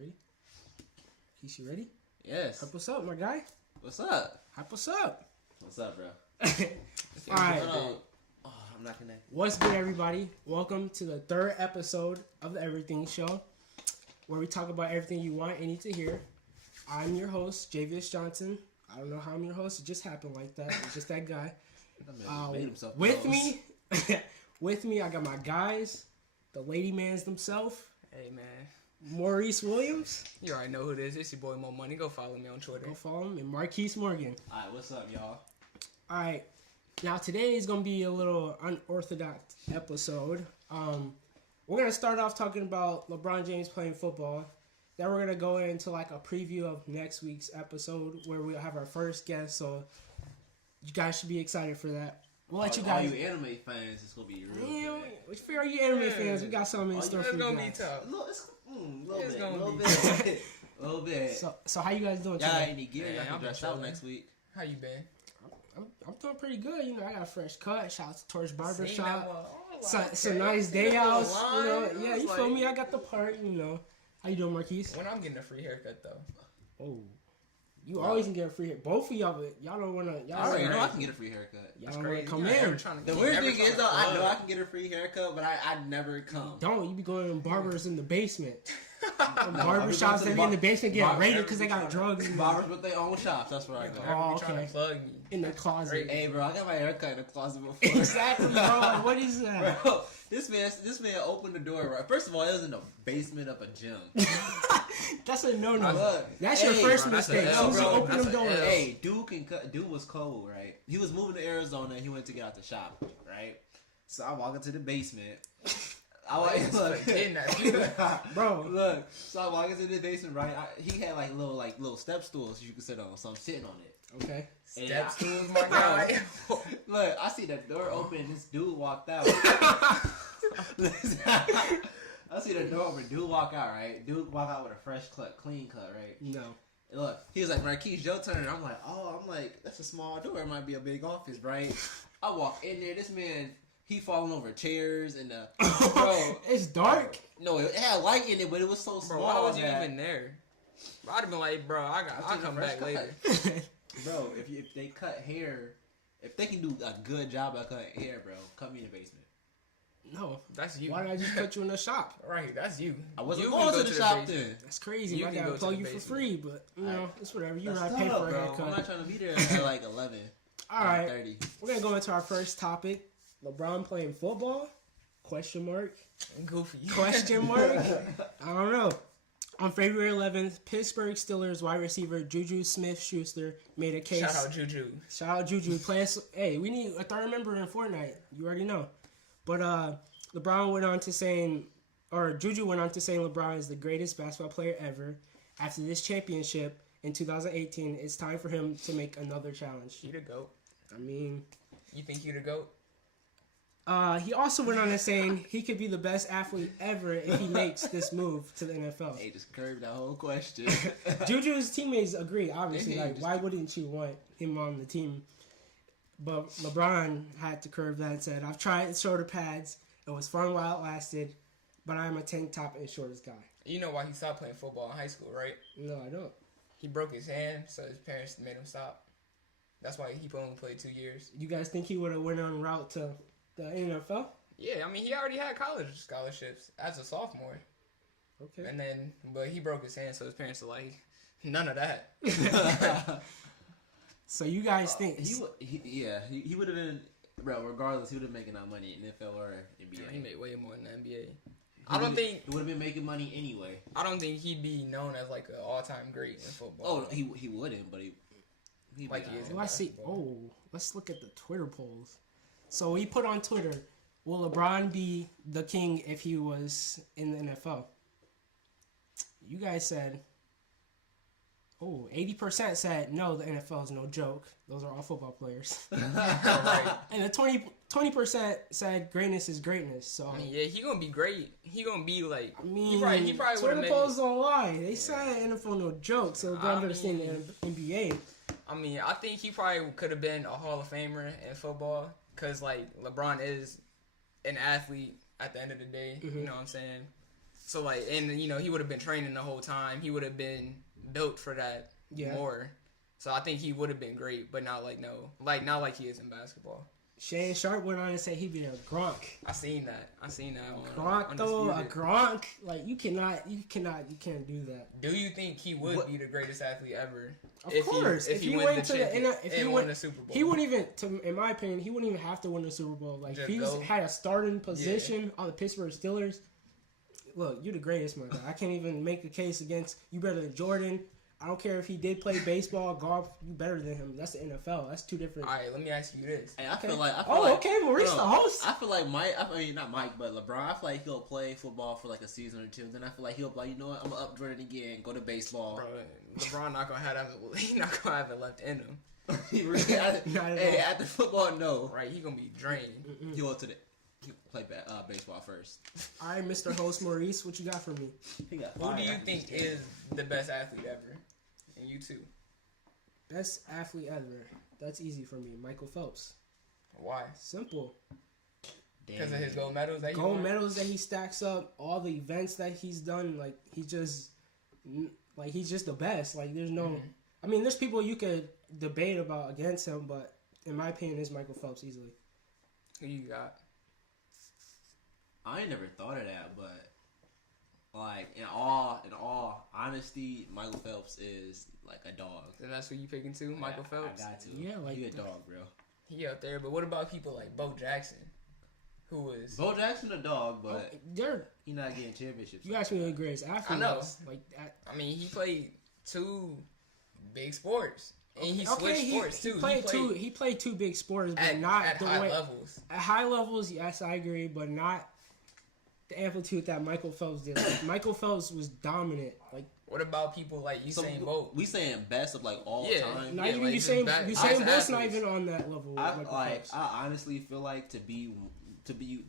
ready? Keith, you ready? Yes. Hype, what's up, my guy? What's up? Hype, what's up? What's up, bro? Alright. Oh, I'm not connected. What's good, everybody? Welcome to the third episode of the Everything Show, where we talk about everything you want and need to hear. I'm your host, Javius Johnson. I don't know how I'm your host. It just happened like that. It's just that guy. With me, I got my guys, the lady mans themselves. Hey, man. Maurice Williams. You already know who it is. It's your boy Mo Money. Go follow me on Twitter. Go follow him. And Marquise Morgan. Alright, what's up, y'all? Alright. Now, today is going to be a little unorthodox episode. We're going to start off talking about LeBron James playing football. Then we're going to go into like a preview of next week's episode where we'll have our first guest. So, you guys should be excited for that. We'll let you guys. All you anime fans, it's going to be real good. For all you anime fans, we got something in store for you guys. It's going to be tough. A little bit. So how you guys doing today? Y'all ain't any gear. Y'all can dress out next week. How you been? I'm doing pretty good. You know, I got a fresh cut. Shout out to Torch Barber Seen Shop. that It's a nice day out. You know, yeah, you feel like- me? I got the part. You know, how you doing, Marquise? When I'm getting a free haircut, though. Oh, you always can get a free haircut. Both of y'all, but y'all don't wanna. Y'all I already don't know I wanna- can get a free haircut. Y'all don't wanna Crazy. come You're in. never trying to- The weird never thing trying is, to though, I plug. know I can get a free haircut, but I never come. Don't you be going to barbers in the basement? No, Barber shops that be in the basement getting barber- raided because they got drugs. in Barbers with their own shops. That's where I go. Oh, Trying okay. to plug me. In the closet. Hey, bro, I got my haircut in the closet before. Exactly, bro. What is that? Bro, this man opened the door. Right. First of all, it was in the basement of a gym. That's a no-no. Look, That's your hey, first bro, that's mistake. a As L, soon as you bro. open That's them a doors. L. Hey, dude was cold, right? He was moving to Arizona and he went to get out the shop, right? So I walk into the basement. Bro. Look. So I walk into the basement, right? He had like little step stools you could sit on, so I'm sitting on it. Okay. Step stools, my guy. Look, I see the door open. This dude walked out. Listen, I see the door open. Dude walk out, right? Dude walk out with a fresh cut, clean cut, right? No. And look, he was like, Marquise, your turn. I'm like, that's a small door. It might be a big office, right? I walk in there. This man, he falling over chairs and bro. It's dark. No, it had light in it, but it was so small. Bro, why was you that- even there? I'd have been like, bro, I'll come fresh back cut. later. Bro, if they cut hair, if they can do a good job at cutting hair, bro, cut me in the basement. No. That's you. Why did I just put you in the shop? Right, that's you. I wasn't You going can to go the the shop basement. then. That's crazy. You I can gotta go to plug the you for basement. free, but you know, it's whatever. You That's gotta pay tough, for a bro. haircut. I'm not trying to be there at like 11. All right. 30. We're gonna go into our first topic. LeBron playing football? Question mark. Goofy. Question mark. I don't know. On February 11th, Pittsburgh Steelers wide receiver Juju Smith-Schuster made a case. Shout out Juju. Shout out Juju. Hey, we need a third member in Fortnite. You already know. But LeBron went on to saying, or Juju went on to saying LeBron is the greatest basketball player ever. After this championship in 2018, it's time for him to make another challenge. He the GOAT. I mean, You think he the GOAT? he also went on to saying he could be the best athlete ever if he makes this move to the NFL. Hey, just curved that whole question. Juju's teammates agree, obviously. Hey, Like, just- why wouldn't you want him on the team? But LeBron had to curve that and said, I've tried shoulder pads. It was fun while it lasted, but I'm a tank top and shortest guy. You know why he stopped playing football in high school, right? No, I don't. He broke his hand, so his parents made him stop. That's why he only played 2 years. You guys think he would have went on route to the NFL? Yeah, I mean, he already had college scholarships as a sophomore. Okay. And then, but he broke his hand, so his parents are like, none of that. So you guys think... He would have been, bro. Regardless, he would have been making that money in NFL or NBA. He made way more in the NBA. He would have been making money anyway. I don't think he'd be known as like an all-time great in football. Oh, he wouldn't, but he Like he is. Oh, I see. Oh, let's look at the Twitter polls. So he put on Twitter, will LeBron be the king if he was in the NFL? You guys said, 80% said, no, the NFL is no joke. Those are all football players. Right. And the 20% said greatness is greatness. So, I mean, yeah, he gonna be great. He gonna be like. I mean, he probably would Twitter have made. polls don't lie. They said NFL no joke, so LeBron better stay in mean- the NBA. I mean, I think he probably could have been a Hall of Famer in football because like LeBron is an athlete at the end of the day. Mm-hmm. You know what I'm saying? So like, and he would have been training the whole time. He would have been built for that more. So I think he would have been great, but not not like he is in basketball. Shane Sharp went on to say he'd be a Gronk. I seen that. Gronk though, a Gronk. Like you can't do that. Do you think he would be the greatest athlete ever? Of course, if he went to if he won the Super Bowl, he wouldn't even. In my opinion, he wouldn't even have to win the Super Bowl. Like if he had a starting position on the Pittsburgh Steelers. Look, you're the greatest, my guy. I can't even make a case against you better than Jordan. I don't care if he did play baseball, golf. You better than him. That's the NFL. That's two different. All right, let me ask you this. Hey, I feel like Maurice, the host. I feel like Mike. I mean, not Mike, but LeBron. I feel like he'll play football for like a season or two. Then I feel like he'll be like, you know what? I'm gonna up Jordan again. Go to baseball. Bro, LeBron not gonna have that. He's not gonna have it left in him. After football, no. Right, he gonna be drained. He'll play baseball first. All right, Mr. Host Maurice, what you got for me? Who do you think is the best athlete ever? And you too. Best athlete ever. That's easy for me. Michael Phelps. Why? Simple. Because of his gold medals that he stacks up, all the events that he's done. Like he's just the best. Like there's no. I mean, there's people you could debate about against him, but in my opinion, it's Michael Phelps easily. Who you got? I ain't never thought of that, but like in all honesty, Michael Phelps is like a dog. And that's who you picking too, Michael Phelps. I got to. Yeah, like you a dog, bro. He up there, but what about people like Bo Jackson, who is Bo Jackson a dog, but he not getting championships. You asked me who the greatest athlete. I know. Was. Like that. I mean, he played two big sports. And he switched sports too. He played two big sports, but not at high levels. At high levels, yes, I agree, but not the amplitude that Michael Phelps did. Like, Michael Phelps was dominant. Like, what about people like Usain Bolt? We saying best of like all time. Not even Usain Bolt's not even on that level. I honestly feel like to be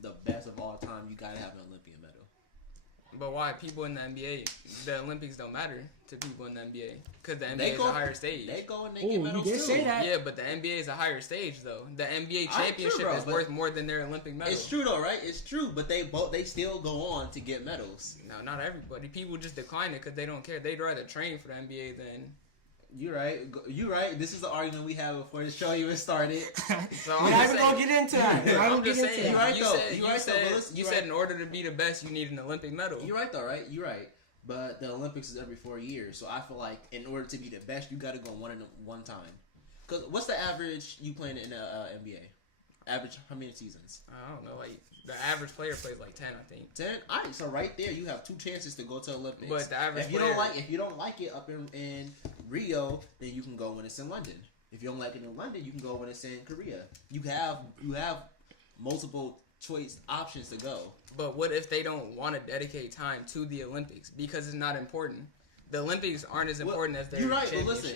the best of all time, you gotta have an Olympian medal. But why people in the NBA, the Olympics don't matter to people in the NBA because the NBA is a higher stage. They go and they get medals too. Say that. Yeah, but the NBA is a higher stage though. The NBA championship is worth more than their Olympic medal. It's true though, right? It's true, but they still go on to get medals. No, not everybody. People just decline it because they don't care. They'd rather train for the NBA than. You're right. This is the argument we had before the show even started. So we're not even gonna get into that. You're right though. You said in order to be the best, you need an Olympic medal. You're right though, right? You're right. But the Olympics is every 4 years, so I feel like in order to be the best, you got to go one time. Cause what's the average you playing in the NBA? Average how many seasons? I don't know. Like the average player plays like 10, I think. 10. All right, so right there you have 2 chances to go to Olympics. But the average if you don't like it up in Rio, then you can go when it's in London. If you don't like it in London, you can go when it's in Korea. You have multiple choice options to go. But what if they don't want to dedicate time to the Olympics because it's not important? The Olympics aren't as important as their championship. You're right, but listen,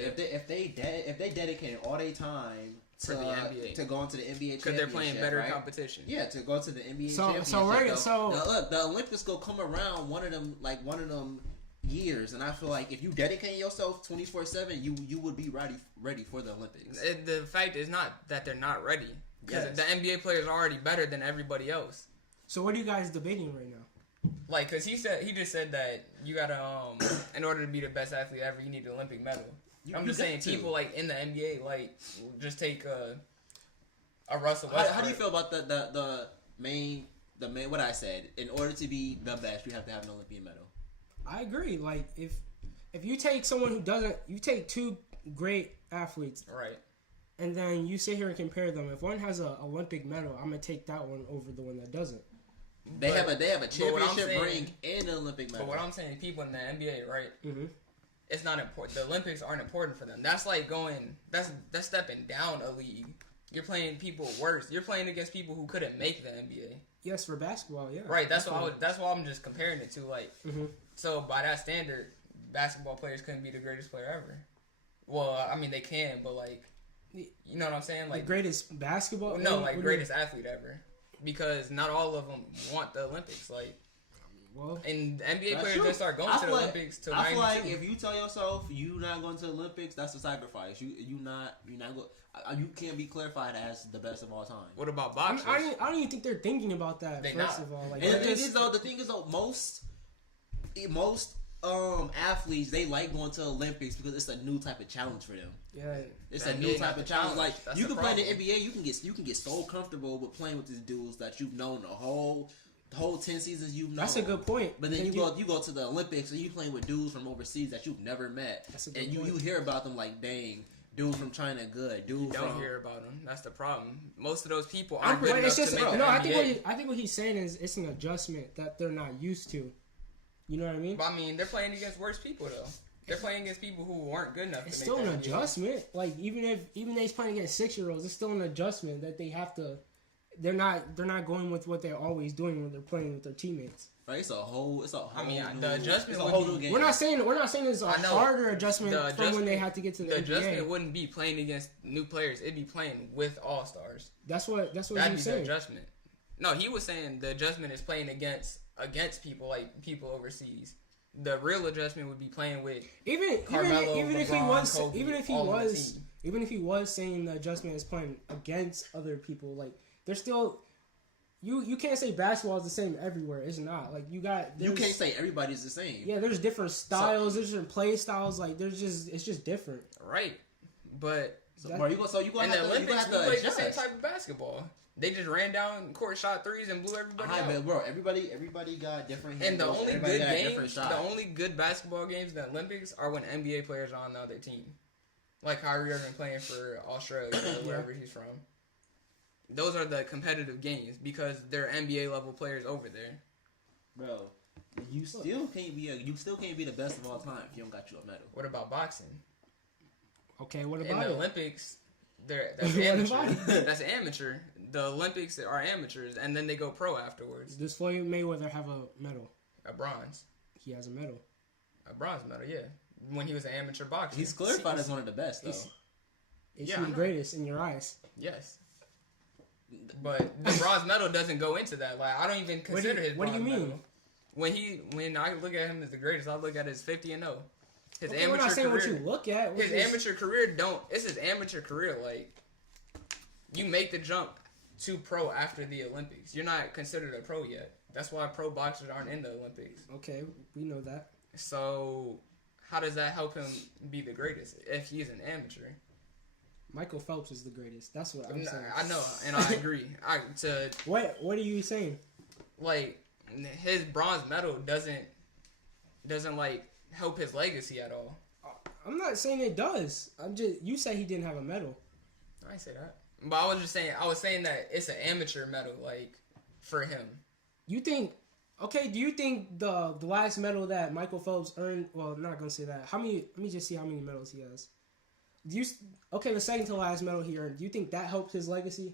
if they dedicated all their time to the NBA to go into the NBA championship, because they're playing better right? competition. Yeah, to go to the NBA championship. The Olympics go come around one of them years, and I feel like if you dedicate yourself 24/7, you would be ready for the Olympics. The fact is not that they're not ready. Because the NBA players are already better than everybody else. So what are you guys debating right now? Like, cause he just said that you gotta in order to be the best athlete ever, you need an Olympic medal. I'm just saying people like in the NBA like just take a Russell Westbrook. How do you feel about the main what I said? In order to be the best, you have to have an Olympian medal. I agree. Like if you take someone who doesn't, you take 2 great athletes, right? And then you sit here and compare them. If one has an Olympic medal, I'm gonna take that one over the one that doesn't. They have a championship ring and an Olympic medal. But what I'm saying, people in the NBA, right? Mm-hmm. It's not important. The Olympics aren't important for them. That's like that's stepping down a league. You're playing people worse. You're playing against people who couldn't make the NBA. Yes, for basketball, yeah. Right. That's why I'm just comparing it to like. Mm-hmm. So by that standard, basketball players couldn't be the greatest player ever. Well, I mean they can, but like. You know what I'm saying? Like the greatest basketball? No, like greatest athlete ever. Because not all of them want the Olympics. Like, and NBA players just start going to the Olympics till 92. I feel like if you tell yourself you not going to the Olympics, that's a sacrifice. You not go. You can't be clarified as the best of all time. What about boxers? I don't even think they're thinking about that. First of all, like and the thing is though, most most athletes, they like going to the Olympics because it's a new type of challenge for them. Yeah, it's a new type of challenge. Like you can play in the NBA, you can get so comfortable with playing with these dudes that you've known the whole 10 seasons you've known. That's a good point. But then you go to the Olympics and you playing with dudes from overseas that you've never met, and you hear about them like, dang, dude from China good, dude. You don't hear about them. That's the problem. Most of those people aren't good enough to make the no, NBA. I think what he's saying is it's an adjustment that they're not used to. You know what I mean? But I mean, they're playing against worse people though. They're playing against people who weren't good enough. It's to still make an the NBA. adjustment. Like even they're playing against 6-year-olds, it's still an adjustment that they have to. They're not going with what they're always doing when they're playing with their teammates. Right, it's a whole. I mean, the adjustment. It's a whole new game. We're not saying it's a harder adjustment from when they had to get to the NBA. The adjustment wouldn't be playing against new players. It'd be playing with all stars. That's what he was saying. The adjustment. No, he was saying the adjustment is playing against people like people overseas. The real adjustment would be playing with Carmelo, even if LeBron, he was saying the adjustment is playing against other people. Like there's still. You can't say basketball is the same everywhere. It's not. Like you can't say everybody's the same. Yeah, there's different styles. There's different play styles. Like it's just different. Right, but you gonna have to play the same type of basketball. They just ran down court, shot threes, and blew everybody out. But bro, everybody got different. And the only good basketball games in the Olympics are when NBA players are on the other team, like Kyrie Irving playing for Australia or wherever he's from. Those are the competitive games because they're NBA level players over there. Bro, you still can't be the best of all time if you don't got you a medal. What about boxing? Okay, what about in the Olympics? That's amateur. That's amateur. The Olympics are amateurs, and then they go pro afterwards. Does Floyd Mayweather have a medal? A bronze. He has a medal. A bronze medal, yeah. When he was an amateur boxer. He's clarified as one of the best, though. Is he the greatest in your eyes? Yes. But the bronze medal doesn't go into that. Like I don't even consider his bronze medal. What do you mean? When I look at him as the greatest, I look at his 50-0. His amateur we're not saying career. What you look at. His amateur career it's his amateur career. Like you make the jump to pro after the Olympics. You're not considered a pro yet. That's why pro boxers aren't in the Olympics. Okay, we know that. So how does that help him be the greatest if he's an amateur? Michael Phelps is the greatest. That's what I'm saying. I know, and I agree. What are you saying? Like his bronze medal doesn't like help his legacy at all. I'm not saying it does. You say he didn't have a medal. I didn't say that. But I was saying that it's an amateur medal, like for him. You think? Okay, do you think the last medal that Michael Phelps earned? Well, I'm not gonna say that. Let me just see how many medals he has. The second to last medal he earned. Do you think that helped his legacy?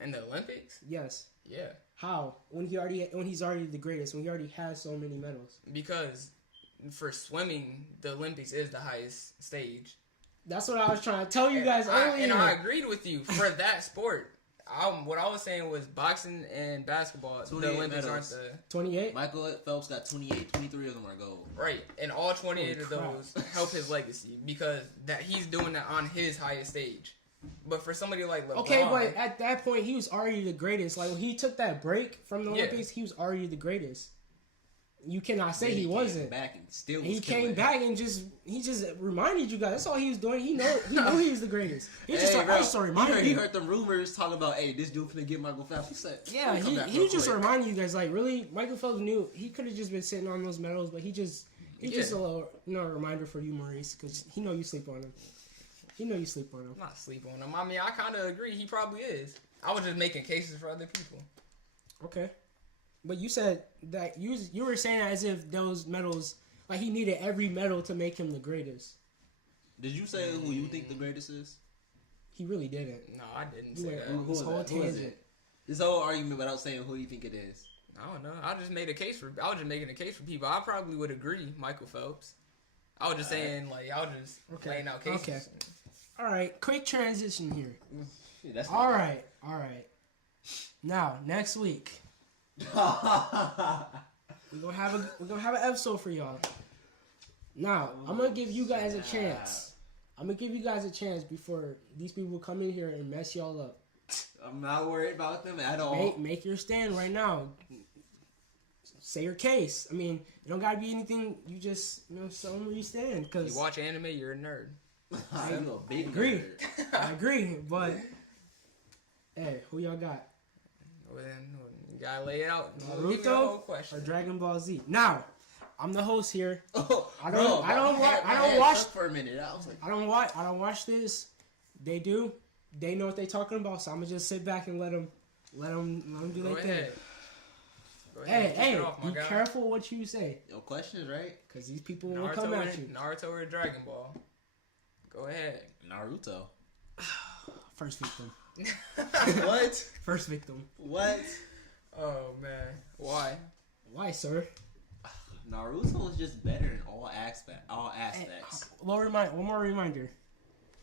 In the Olympics? Yes. Yeah. How? When he's already the greatest. When he already has so many medals. Because for swimming, the Olympics is the highest stage. That's what I was trying to tell you guys earlier. And I agreed with you for that sport. What I was saying was boxing and basketball. The Olympics aren't the 28. Michael Phelps got 28. 23 of them are gold. Right, and all 28 of those help his legacy because he's doing that on his highest stage. But for somebody like LeBron, okay, but at that point he was already the greatest. Like when he took that break from the Olympics, he was already the greatest. You cannot say he wasn't. He came back and he just reminded you guys. That's all he was doing. He knew he was the greatest. He just reminded He heard the rumors talking about, hey, this dude finna get Michael Phelps. He said, yeah, he was just reminding you guys. Like really, Michael Phelps knew he could have just been sitting on those medals, but he's just a little reminder for you, Maurice, because he know you sleep on him. He know you sleep on him. I'm not sleep on him. I mean, I kind of agree. He probably is. I was just making cases for other people. Okay. But you said that you were saying that as if those medals, like he needed every medal to make him the greatest. Did you say who you think the greatest is? He really didn't. No, I didn't say that. Who is it? This whole argument without saying who you think it is. I don't know. I was just making a case for people. I probably would agree, Michael Phelps. I was just saying, I was just laying out cases. Okay. All right. Quick transition here. Yeah, all right. Now, next week. we're gonna have an episode for y'all. Now, I'm gonna give you guys a chance. Before these people come in here and mess y'all up. I'm not worried about them at all. Make your stand right now. say your case. I mean, it don't gotta be anything. You just show them where you stand. Cause you watch anime, you're a nerd. I'm a big agree. nerd. I agree, but hey, who y'all got? Well, you gotta lay it out. Naruto or Dragon Ball Z? Now, I'm the host here. Oh, I don't watch for a minute. I was like, I don't watch this. They do. They know what they talking about. So I'm gonna just sit back and let them do their thing. Hey, be careful what you say. Your questions, right? Because these people will come at you. Naruto or Dragon Ball? Go ahead. Naruto. First victim. What? First victim. What? Oh man, why? Why, sir? Naruto is just better in all aspects. Hey, one more reminder.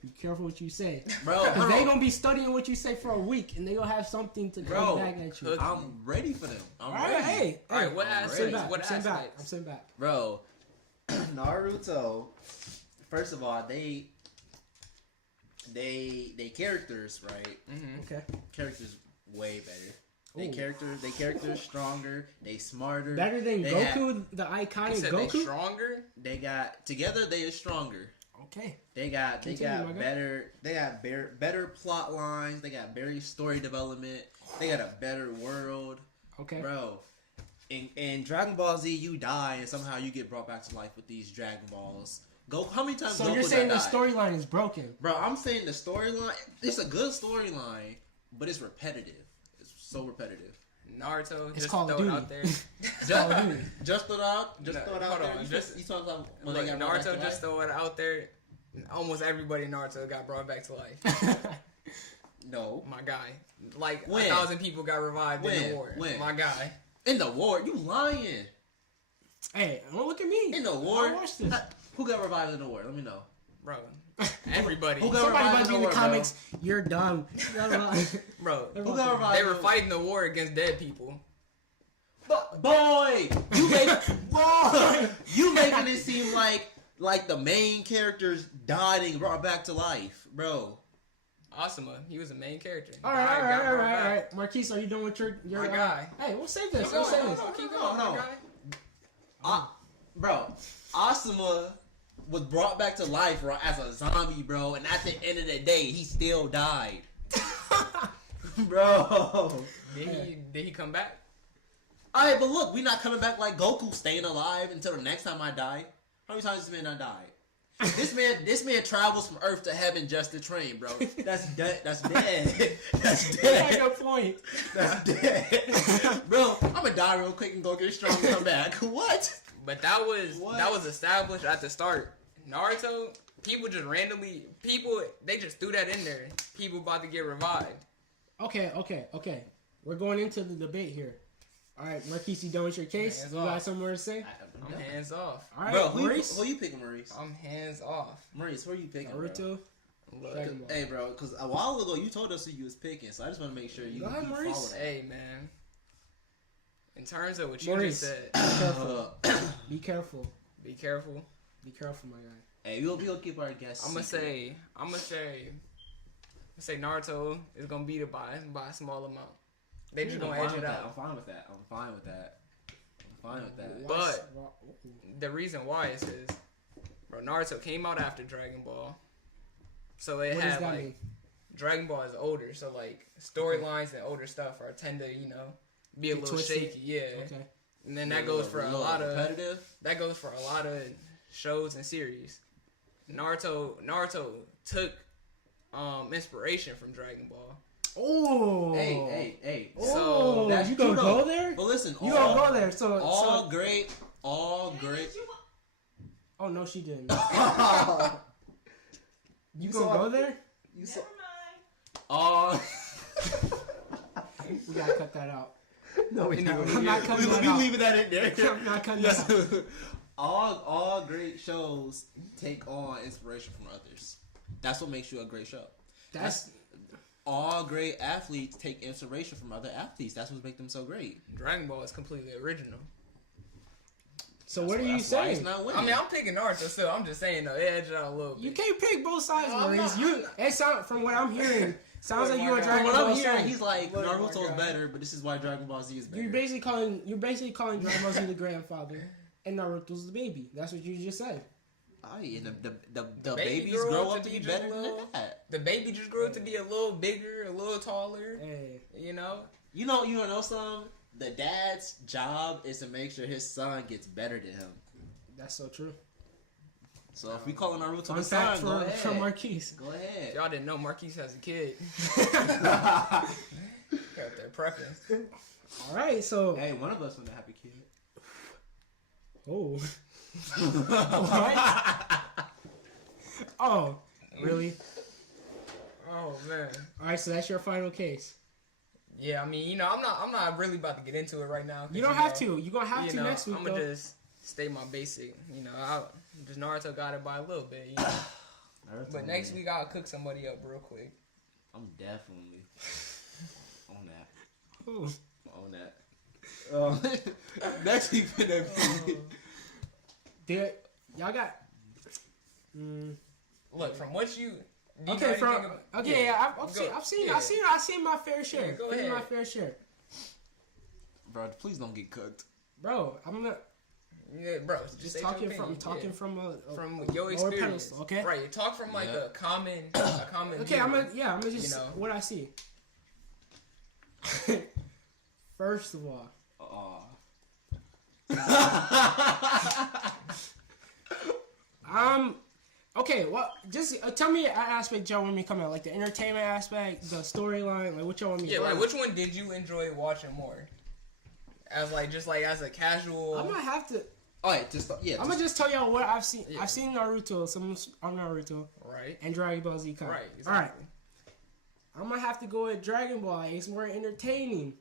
Be careful what you say, bro. Because they gonna be studying what you say for a week, and they gonna have something to come back at you. I'm ready for them. I'm ready. Hey, all right. What aspects? I'm sitting back. Bro, Naruto. First of all, they characters, right? Mm-hmm. Okay. Characters way better. They characters stronger. They smarter. Better than Goku, the iconic Goku. They stronger. They got together. They are stronger. Okay. They got better plot lines. They got better story development. They got a better world. Okay. Bro, in Dragon Ball Z, you die and somehow you get brought back to life with these Dragon Balls. How many times? So you're saying the storyline is broken? Bro, I'm saying the storyline. It's a good storyline, but it's repetitive. It's so repetitive. Naruto, it's just Call of throw Duty. it out there. Just throw it out. Just throw it out there. Naruto just throw it out there. Almost everybody in Naruto got brought back to life. No, my guy. Like 1,000 people got revived in the war. My guy. In the war? You lying? Hey, don't look at me. In the war? I watched this. Who got revived in the war? Let me know. Bro, everybody. Somebody about to be in the comics. Bro. You're dumb. Bro, who got revived? They were fighting the war against dead people. Boy, you making it seem like the main characters died and brought back to life, bro. Asuma, he was the main character. All right. Marquise, are you done with your my guy? Hey, we'll save this. Keep going. Bro, Asuma was brought back to life as a zombie, bro, and at the end of the day, he still died. Bro. Did he come back? Alright, but look, we not coming back like Goku staying alive until the next time I die. How many times this man done died? This man travels from Earth to heaven just to train, bro. That's dead. That's dead. That's dead. That's a point. That's dead. Bro, I'm gonna die real quick and go get strong and come back. What? But that was established at the start. Naruto, people just randomly they just threw that in there. People about to get revived. Okay. We're going into the debate here. All right, Marquise, you done with your case? You got somewhere to say? I'm hands off. All right, bro, Maurice. Who you picking, Maurice? I'm hands off. Maurice, who are you picking? Naruto. Hey, bro, because a while ago you told us who you was picking, so I just want to make sure you follow that. Hey, man. In terms of what you Maurice, just said, be careful. Be careful. Be careful, my guy. Hey, we'll keep our guests. I'm gonna say Naruto is gonna beat it by a small amount. They just gonna edge it out. I'm fine with that. But the reason why is bro, Naruto came out after Dragon Ball, so it had like Dragon Ball is older, so like storylines and older stuff tend to be a little shaky, yeah. Okay. And then that goes for a lot of shows and series. Naruto took inspiration from Dragon Ball. Oh, hey! So that's you gonna go there? But listen, you gonna go there? All great. Oh no, she didn't. You gonna go there? Never mind. We gotta cut that out. No, I'm not cutting that out. We leaving that in there. I'm not cutting that out. All great shows take on inspiration from others. That's what makes you a great show. That's all great athletes take inspiration from other athletes. That's what makes them so great. Dragon Ball is completely original. So what are you saying? He's not winning. I mean, I'm picking Naruto still. I'm just saying though, it edged out a little bit. You can't pick both sides, Maurice. It sounds from what I'm hearing. Sounds like you a From Dragon what Ball I'm Z. hearing, he's like Look, Naruto's my God. better, but this is why Dragon Ball Z is better. You're basically calling Dragon Ball Z the grandfather, and Naruto's the baby. That's what you just said. Aye, and the baby babies grow grow up up to to be be better just than little- that. The baby just grew up to be a little bigger, a little taller. Hey, You know. You know something? The dad's job is to make sure his son gets better than him. that's so true. So if we call Naruto Fun the fact son, go for ahead. Marquise. Go ahead. Y'all didn't know Marquise has a kid. Got there prepping. All right, so Hey, one of us want to have a kid. oh, what? Oh, really? Oh man. All right, so that's your final case. Yeah, I mean, you know, I'm not really about to get into it right now. 'Cause, You don't have to. You're gonna have to next week I'm though. gonna just stay my basic. You know, just Naruto got it by a little bit. You know? But next week I'll cook somebody up real quick. I'm definitely on that. Ooh. On that. Next week finna be. Did y'all got? Look, from what you do you Okay, know from anything about- okay, yeah, Go. I've seen my fair share. Yeah, go I've seen ahead. my fair share, Bro, please don't get cooked. bro. I'm not Yeah, bro. just state your talking opinion. from Yeah. a From your lower experience. pedestal, okay? Right, you talk from like Yeah. a common Okay, view. I'm gonna just You know. what I see. First of all, okay. Well, just tell me an aspect y'all want me to come out, like the entertainment aspect, the storyline, like what y'all want me. Yeah, to like which one did you enjoy watching more? As like just like as a casual. I'm gonna have to. Alright, just yeah. I'm gonna just tell y'all what I've seen. Yeah. I've seen Naruto, some on Naruto, Right. and Dragon Ball Z. Right. All right. Exactly. I'm gonna have to go with Dragon Ball. It's more entertaining.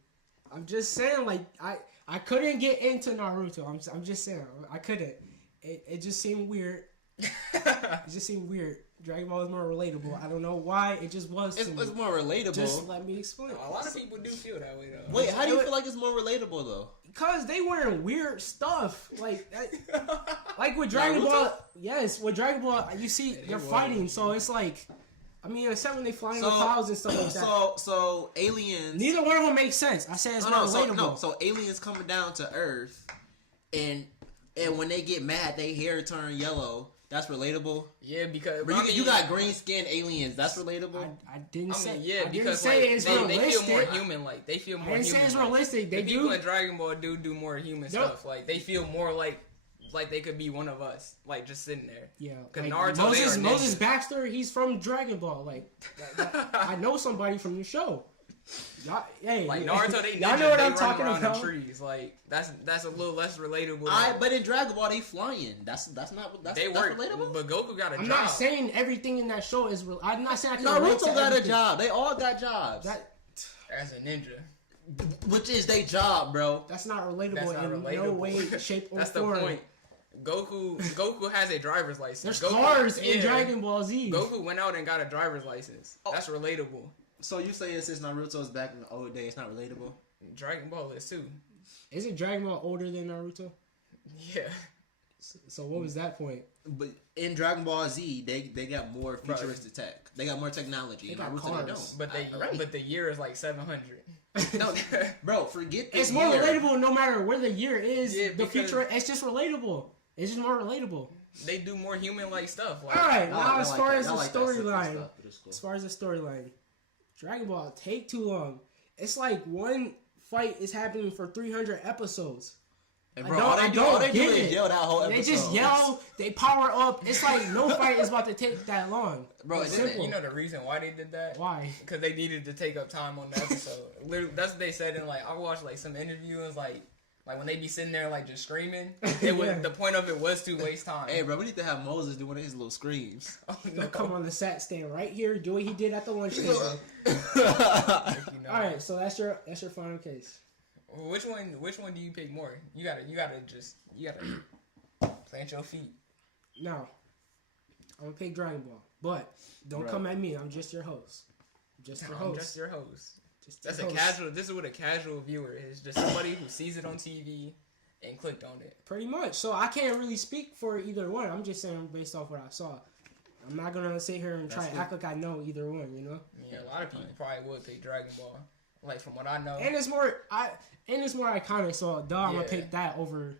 I'm just saying, like I couldn't get into Naruto. I'm just saying, I couldn't. It just seemed weird. It just seemed weird. Dragon Ball is more relatable. I don't know why. It just was. to me. It's more relatable. Just let me explain. A lot of people do feel that way though. Wait, how do you feel like it's more relatable though? Because they wearing weird stuff. Like that, like with Dragon Naruto? Ball. Yes, with Dragon Ball, you see they they're was. fighting. So it's like, I mean, except when they fly in the clouds and stuff like that. So aliens. Neither one of them makes sense. I said it's more relatable. So aliens coming down to Earth, and when they get mad, they hair turn yellow. That's relatable. Yeah, because But you got green skinned aliens. That's relatable. I didn't say. yeah, I didn't because say like, it's they realistic. feel more human. Like they feel more. I didn't say human, it's like. realistic. They The people do. in Dragon Ball do more human Nope. stuff. Like they feel more like they could be one of us. Like just sitting there. Yeah, 'Cause like Naruto, Moses they are Moses ninjas. Baxter. He's from Dragon Ball. Like I know somebody from the show. Y'all, hey, Like Naruto, they y'all ninjas, know what they I'm run talking around about. in trees. Like that's a little less relatable. But in Dragon Ball, they flying. That's not that's they that's work, relatable. but Goku got a I'm job. not saying everything in that show is real. I'm not saying I can relate to Naruto got a everything. job. They all got jobs. As a ninja. Which is their job, bro. That's not relatable That's not in no relatable. way, shape, or That's the form. point. Goku has a driver's license. There's Goku, cars in yeah. Dragon Ball Z. Goku went out and got a driver's license. Oh. That's relatable. So you saying since Naruto's back in the old days, it's not relatable? Dragon Ball is too. Isn't Dragon Ball older than Naruto? Yeah. So what was that point? But in Dragon Ball Z, they got more futuristic tech. They got more technology. They got Naruto cars. they don't. But Right. the year is like 700. No, bro, forget the It's more year. relatable no matter where the year is. Yeah, the because- future, it's just relatable. It's just more relatable. They do more human-like stuff. Like, All right, I now like as that. far I as the like that simple storyline, stuff, but it's cool. as far as the storyline, Dragon Ball take too long. It's like one fight is happening for 300 episodes. And I bro, don't- all I they don't do get is it. yell that whole episode. They just yell, they power up. It's like no fight is about to take that long. Bro, It's and then- simple. You know the reason why they did that? Why? Because they needed to take up time on the episode. Literally, that's what they said in like I watched like some interview and was like when they be sitting there like just screaming. It was Yeah. the point of it was to waste time. Hey, bro, we need to have Moses do one of his little screams. Oh, He'll no. come on the set, stand right here, do what he did at the lunch table. You know. All right, so that's your final case. Which one do you pick more? You gotta plant your feet. Now, I'm gonna pick Dragon Ball, but don't Bro. come at me. I'm just your host. Just your I'm host. just your host. Just your That's a host. casual. This is what a casual viewer is. Just somebody who sees it on TV and clicked on it. Pretty much. So I can't really speak for either one. I'm just saying based off what I saw. I'm not gonna sit here and try to act like I know either one. You know. Yeah, a lot of people probably would pick Dragon Ball. Like from what I know. And it's more iconic. So I'm gonna pick that over.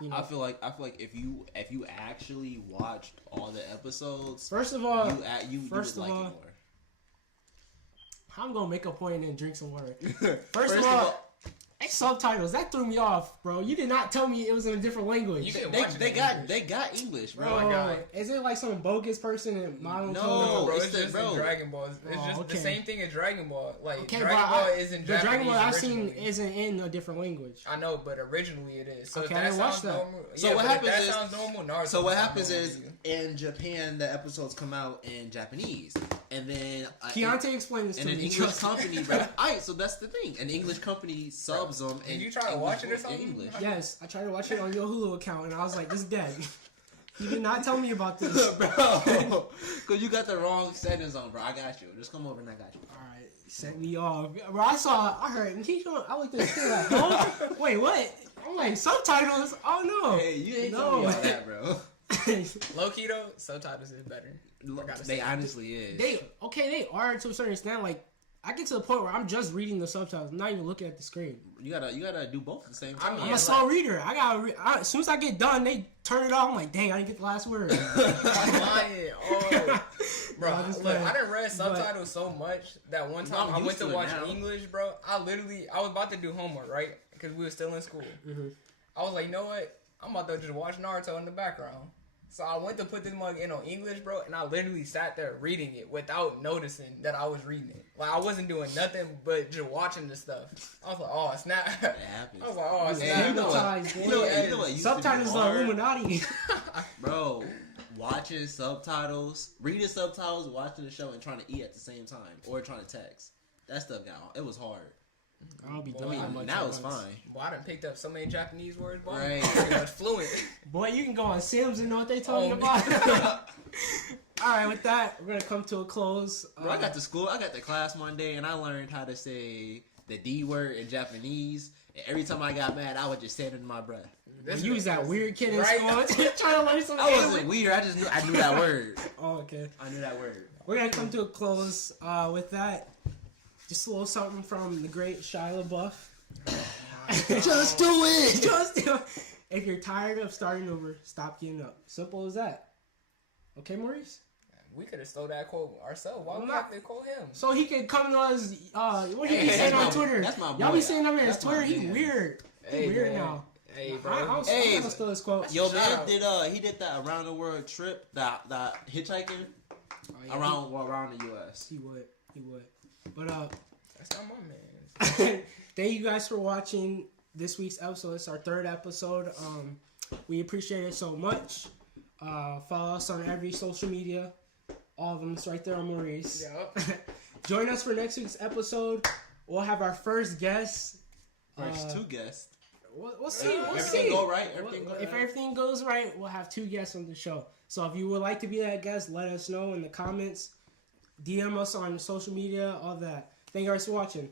You know. I feel like if you actually watched all the episodes, first of all, you would like it more. I'm gonna make a point and then drink some water. First of all, subtitles that threw me off, bro. You did not tell me it was in a different language. They got English, bro. Oh my God. Is it like some bogus person in monotone? No, bro. It's just in Dragon Ball. It's just the same thing as Dragon Ball. Like Dragon Ball is in Japanese. The Dragon Ball I've seen isn't in a different language. I know, but originally it is. So okay, that sounds normal. So what happens is sounds normal. Naruto so what happens is in Japan the episodes come out in Japanese, and then Keontae explained this to me. An English company, bro. Alright, so that's the thing. An English company subs them. Did you try to watch it or something? English. Yes, I tried to watch it on your Hulu account, and I was like, "This is dead." You did not tell me about this, bro. Cause you got the wrong settings on, bro. I got you. Just come over and I got you. All right, sent me off, bro. I heard, and he's going. I looked at the screen like, huh? Wait, what? I'm like, subtitles? Oh no. Hey, you ain't telling me all that, bro. Low key though, subtitles is better. They honestly is. They are to a certain extent. Like, I get to the point where I'm just reading the subtitles, I'm not even looking at the screen. You gotta do both at the same time. I'm a slow reader. As soon as I get done, they turn it off. I'm like, dang, I didn't get the last word. I'm lying. Oh, bro, look, I done read subtitles so much that one time I went to watch English, bro. I was about to do homework, right? Because we were still in school. Mm-hmm. I was like, you know what? I'm about to just watch Naruto in the background. So I went to put this mug in on English, bro, and I literally sat there reading it without noticing that I was reading it. Like, I wasn't doing nothing but just watching the stuff. I was like, oh, snap. It happens. I was like, oh, snap. Hey, you know what subtitles are Illuminati. Bro, watching subtitles, reading subtitles, watching the show, and trying to eat at the same time. Or trying to text. That stuff it was hard. I'll be doing that. Now it's fine. Boy, I done picked up so many Japanese words, boy. Right. I'm pretty much fluent. Boy, you can go on Sims and know what they talking about. Alright, with that, we're gonna come to a close. Bro, I got to class one day and I learned how to say the D word in Japanese. And every time I got mad, I would just say it in my breath. You was that weird kid in school trying to learn something. I wasn't weird. I knew that word. Oh, okay. I knew that word. We're gonna come to a close. With that, just a little something from the great Shia LaBeouf. Just do it. Just do it. If you're tired of starting over, stop getting up. Simple as that. Okay, Maurice? We could have stole that quote ourselves. Why would we have to quote him? So he could come to us. What he be saying on Twitter? That's my boy. Y'all be saying on his Twitter. He weird. He weird now. Hey, bro. I'm gonna steal his quote. Yo, man, he did that around the world trip, that hitchhiking around the U.S. He would. But that's not my man. Thank you guys for watching this week's episode. It's our third episode. We appreciate it so much. Follow us on every social media. All of them. It's right there on Maurice. Yep. Join us for next week's episode. We'll have our first guest. Two guests. We'll see. Everything go right. If everything goes right, we'll have 2 guests on the show. So if you would like to be that guest, let us know in the comments. DM us on social media, all that. Thank you guys for watching.